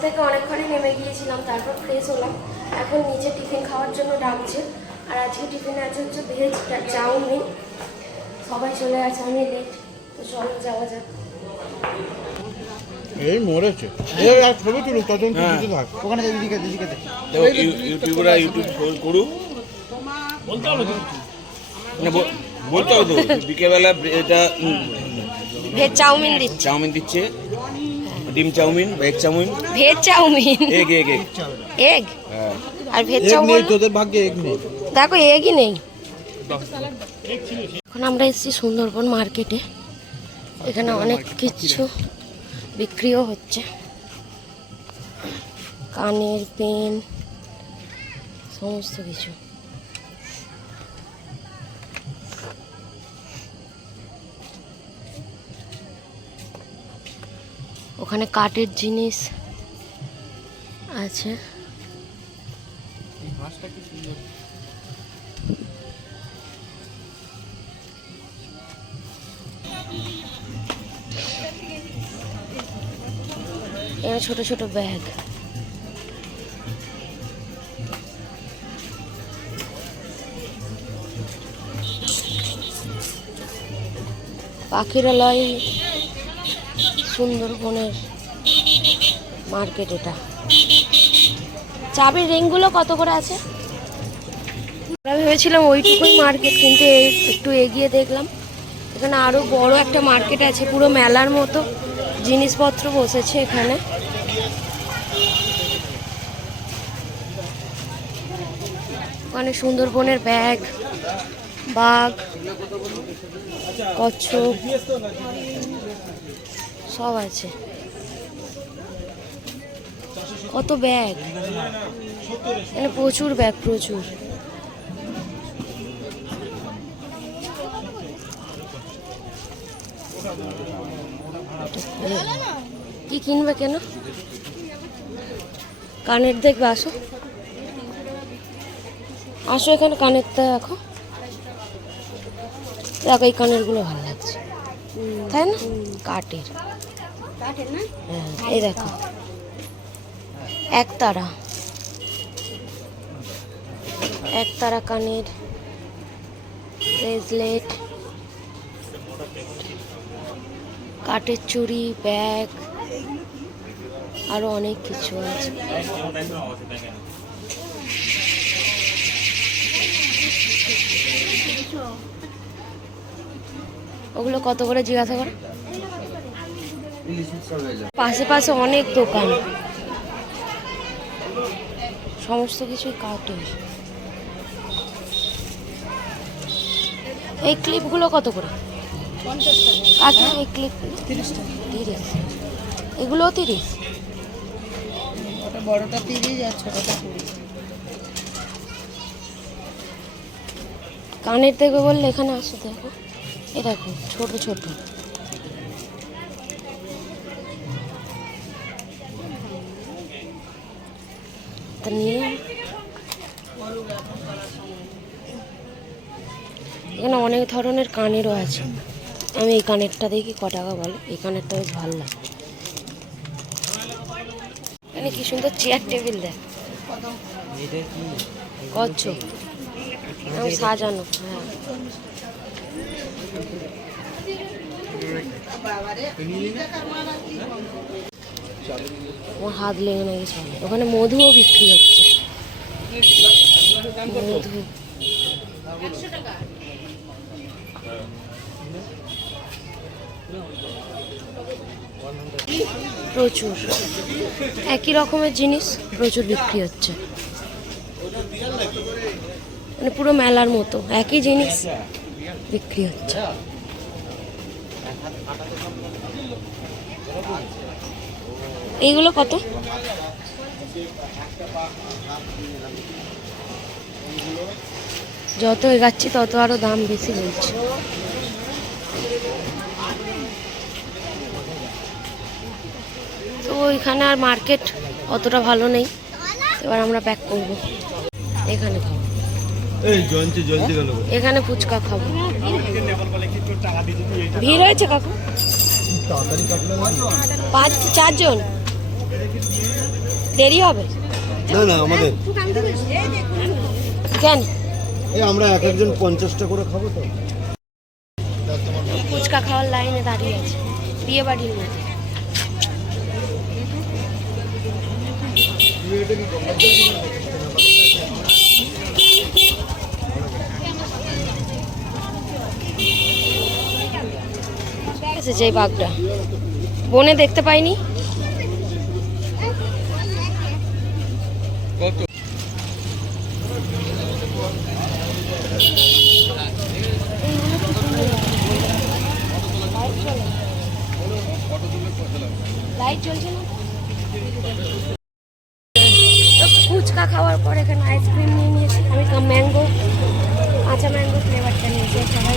থেকে অনেকক্ষণই নেমে গিয়েছিলাম তারপর ফ্রেশ হলাম। এখন নিচে টিফিন খাওয়ার জন্য ডাকছে। আর আজকে টিফিনে আছে হচ্ছে ভেজ চাউমিন। সবাই চলে গেছে আমি লেট তো চলো যাওয়া যাক। এই মরেছে। এই আর ছবি তুলুক তখন তুই হ্যাঁ। থাক। ওখানে দিদিকে দিদিকে দে দেখো ইউ- ইউটিউবাররা ইউটিউব করুক। না, ব- বলতে হবে তো বিকেলবেলা এটা ভেজ চাউমিন দিচ্ছি। চাউমিন দিচ্ছে। ডিম chow mein veg chow mein? Veg chow mein. Egg egg egg egg হ্যাঁ। আর ভেজ চাউমিন নেই তোদের ভাগ্যে এক নেই। দেখো এগই নেই। এখন আমরা এসেছি সুন্দরবন মার্কেটে। এখানে অনেক কিছু বিক্রিও হচ্ছে। কানের পেন সমস্ত কিছু। ওখানে কাঠের জিনিস আছে। ছোট ছোট ব্যাগ। পাখিরালয় সুন্দরবনের মার্কেট এটা। চাবির রিংগুলো কত করে আছে? আমরা ভেবেছিলাম ওইটুকুই মার্কেট, কিন্তু একটু এগিয়ে দেখলাম। এখানে আরও বড় একটা মার্কেট আছে, পুরো মেলার মতো জিনিসপত্র বসেছে এখানে। ওখানে সুন্দরবনের ব্যাগ, বাঘ, কচ্ছপ সব আছে। কত ব্যাগ এখানে প্রচুর ব্যাগ প্রচুর। কি কিনবে কেন? কানের দেখবে, আসো। আসো এখানে কানেরটা দেখো। দেখো এই কানেরগুলো ভালো লাগছে। তাই না? হ্যাঁ এই দেখো। একতারা একতারা কানের ব্রেসলেট, কাঠের চুড়ি, ব্যাগ, আরও অনেক কিছু আছে। ওগুলো কত করে জিজ্ঞাসা করে? পাশে পাশে অনেক দোকান। সমস্ত কিছুই কাঠের এই ক্লিপগুলো কত করে? কাঠের এই ক্লিপ তিরিশ তিরিশ। এগুলোও তিরিশ? ওটা বড়টা তিরিশ আর ছোটটা কুড়ি। কানের দেখবে বললে এখানে আসো দেখো। এই দেখো ছোট ছোট। নিয়ে এখানে অনেক ধরনের কানেরও আছে। আমি এই কানেরটা দেখি, ক টাকা বলে? এই কানেরটা বেশ ভালো লাগে। এখানে কি সুন্দর চেয়ার টেবিল দেখ। কচ্ছপ। সাজানো হ্যাঁ। আমার হাত লেগে না গেছে ওখানে মধুও বিক্রি হচ্ছে। মধু। প্রচুর। একই রকমের জিনিস, প্রচুর বিক্রি হচ্ছে। মানে পুরো মেলার মতো, একই জিনিস বিক্রি হচ্ছে। এইগুলো কত? যত এগাচ্ছি তত আরও দাম বেশি বলছে। তো ওইখানে আর মার্কেট অতটা ভালো নেই। এবার আমরা প্যাক করব। এখানে খাব। এখানে ফুচকা খাব। ভিড় হয়েছে কাকু পাঁচ চারজন? দেরি হবে? না না আমাদের। কেন? এই আমরা এক একজন পঞ্চাশটা করে খাব তো। ফুচকা খাওয়ার লাইনে দাঁড়িয়ে আছে। বিয়ে বাড়ির মধ্যে। এই বাঘটা বনে দেখতে পাইনি? লাইট জ্বলছে ফুচকা খাওয়ার পর এখানে আইসক্রিম নিয়ে নিয়েছি। আমি ম্যাঙ্গো কাঁচা ম্যাঙ্গো ফ্লেভারটা নিয়েছি, সবাই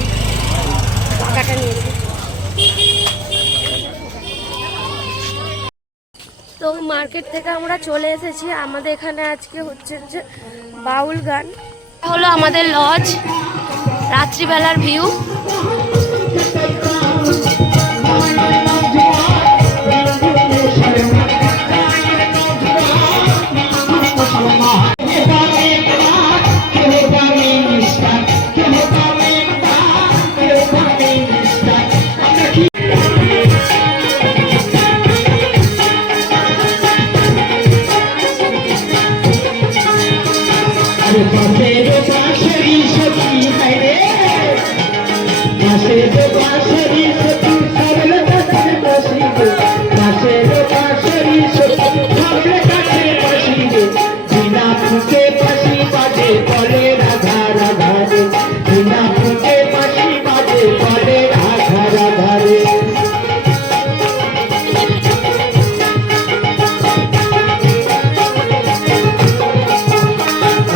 পাকাটা নিয়েছি। তো মার্কেট থেকে আমরা চলে এসেছি। আমাদের এখানে আজকে হচ্ছে যে বাউল গান। হলো আমাদের লজ রাত্রিবেলার ভিউ পাশে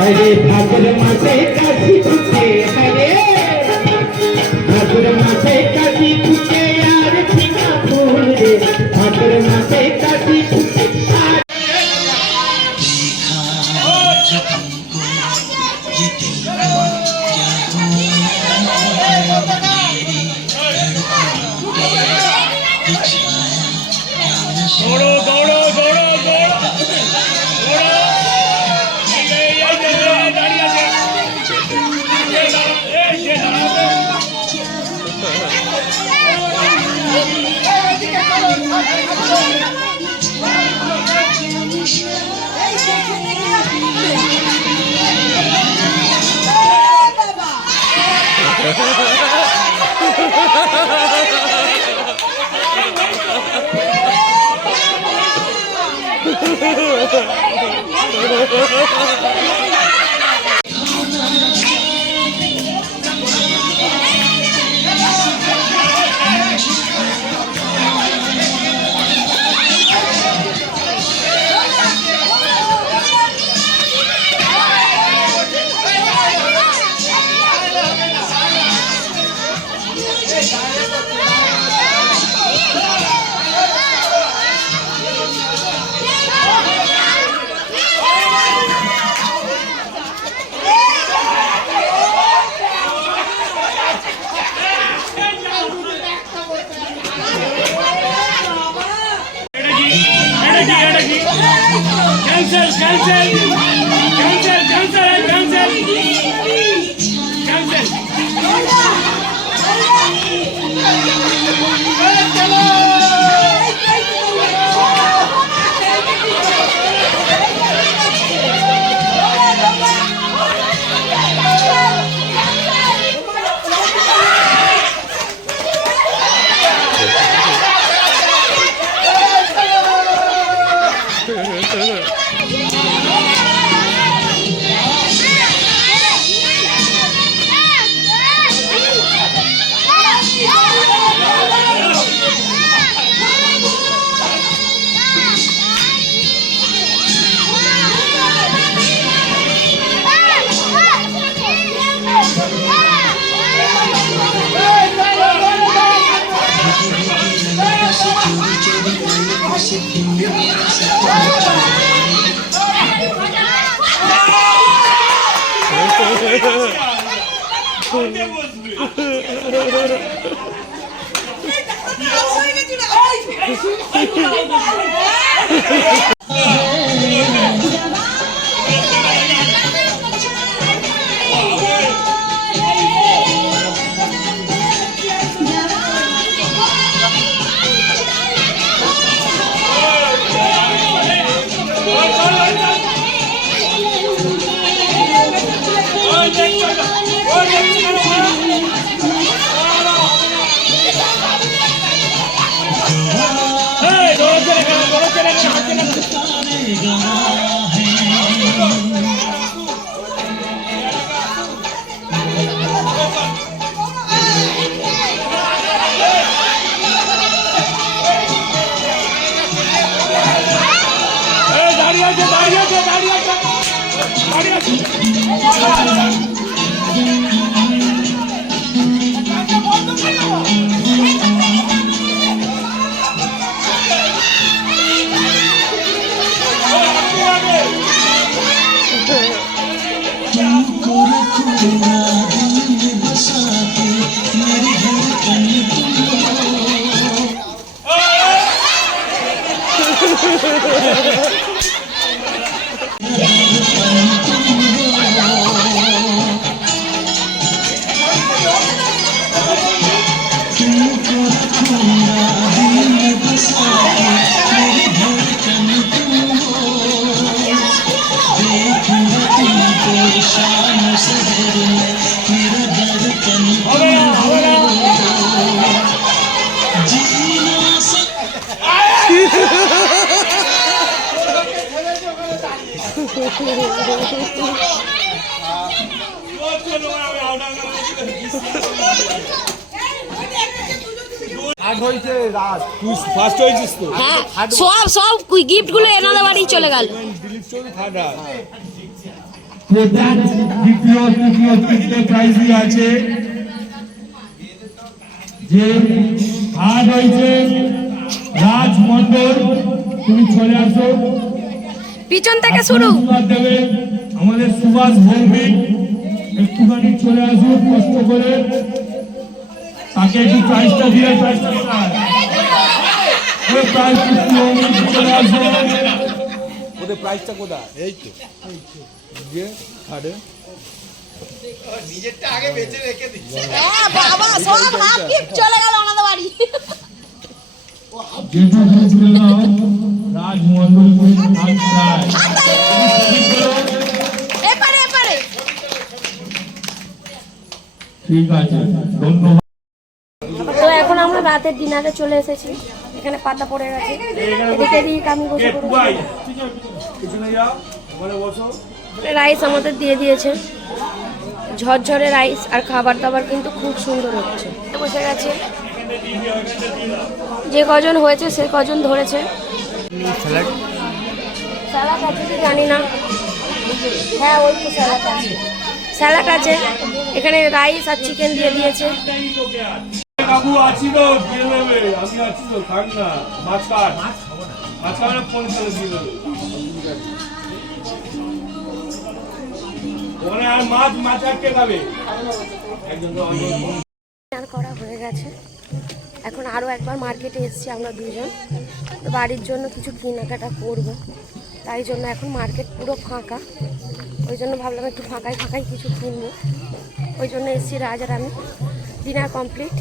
अरे भाद्र मासे काशी फुटे やめた! Cancel cancel cancel cancel cancel cancel Hey! দাঁড়িয়ে আছে, দাঁড়িয়ে আছে, দাঁড়িয়ে আছে। দাঁড়িয়ে আছে। হ্যাঁ সব সব গিফটগুলো এনাদের বাড়ি চলে গেল। দ্বিতীয় তৃতীয় প্রাইজই আছে। যে থার্ড হয়েছে রাজ মন্ডল তুমি চলে আসো। পিছন থেকে শুরু। আমাদের সুভাষ ভৌমিক একটুখানি চলে আসুন কষ্ট করে। তাকে একটু প্রাইজটা দিয়ে চলে আসবে ওদের প্রাইসটা কোথায়? এই তো। দিয়ে থার্ডে হ্যাঁ বাবা সব হাফ গিফট চলে গেল ওনাদের বাড়ি। যেটা হয়েছিল না রাজ মন্ডল রাজ রায় এপারে এপারে ঠিক আছে ধন্যবাদ তো এখন আমরা রাতের ডিনারে চলে এসেছি। এখানে পাতা পড়ে গেছে। এদিকে এদিকে আমি বসো রাইস আমাদের দিয়ে দিয়েছে। ঝরঝরে রাইস আর খাবার দাবার কিন্তু খুব সুন্দর হচ্ছে। বসে গেছে। যে কজন হয়েছে, সে কজন ধরেছে। স্যালাড? আছে কি জানি না। হ্যাঁ ওই তো স্যালাড আছে। স্যালাড আছে। এখানে রাইস আর চিকেন দিয়ে দিয়েছে। বাবু আছি তো দিয়ে দেবে আমি আছি তো থাক না। মাছ কাট। মাছ কাটে ফোন করে দিয়ে দেবে। ওখানে আর মাছ মাছ আটকে খাবে একজন তো আর করা হয়ে গেছে। এখন আরও একবার মার্কেটে এসেছি আমরা দুজন বাড়ির জন্য কিছু কেনাকাটা করব। তাই জন্য এখন মার্কেট পুরো ফাঁকা। ওই জন্য ভাবলাম একটু ফাঁকায় ফাঁকায় কিছু কিনবো। ওই জন্য এসেছি রাজার আমি ডিনার কমপ্লিট